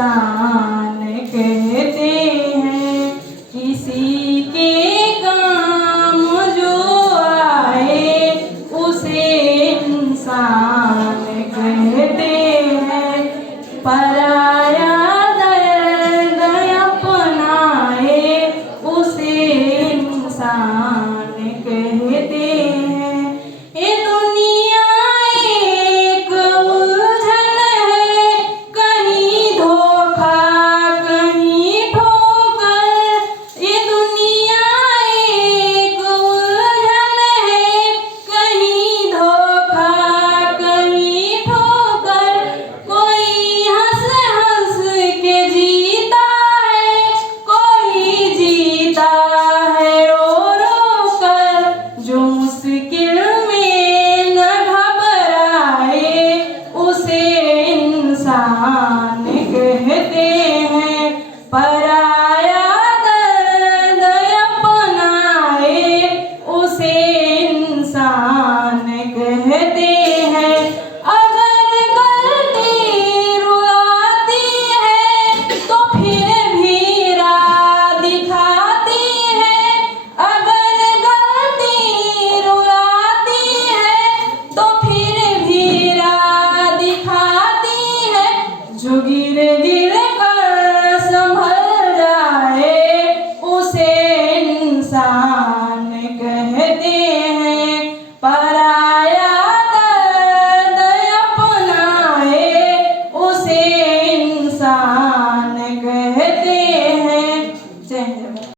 इंसान कहते हैं। किसी के काम जो आए उसे इंसान कहते हैं। पराया दर्द अपनाए उसे इंसान कहते हैं। ये दुनिया एक उलझन है, कहीं धोखा कहीं ठोकर। ये दुनिया एक उलझन है, कहीं धोखा कहीं ठोकर। कोई हंस हंस के जीता है, कोई जीता है रो रो कर। जो मुश्किल में न घबराए उसे इंसान कहते हैं। पराया दर्द अपनाए उसे इंसान कहते हैं। अगर गलती रुलाती है तो फिर भी राह दिखाती है। अगर गलती रुलाती है तो फिर भी राह दिखाती है। जो गिर गिर कर संभल जाए उसे इंसान कहते हैं। पराया दर्द अपनाए उसे इंसान कहते हैं। जय हिंद।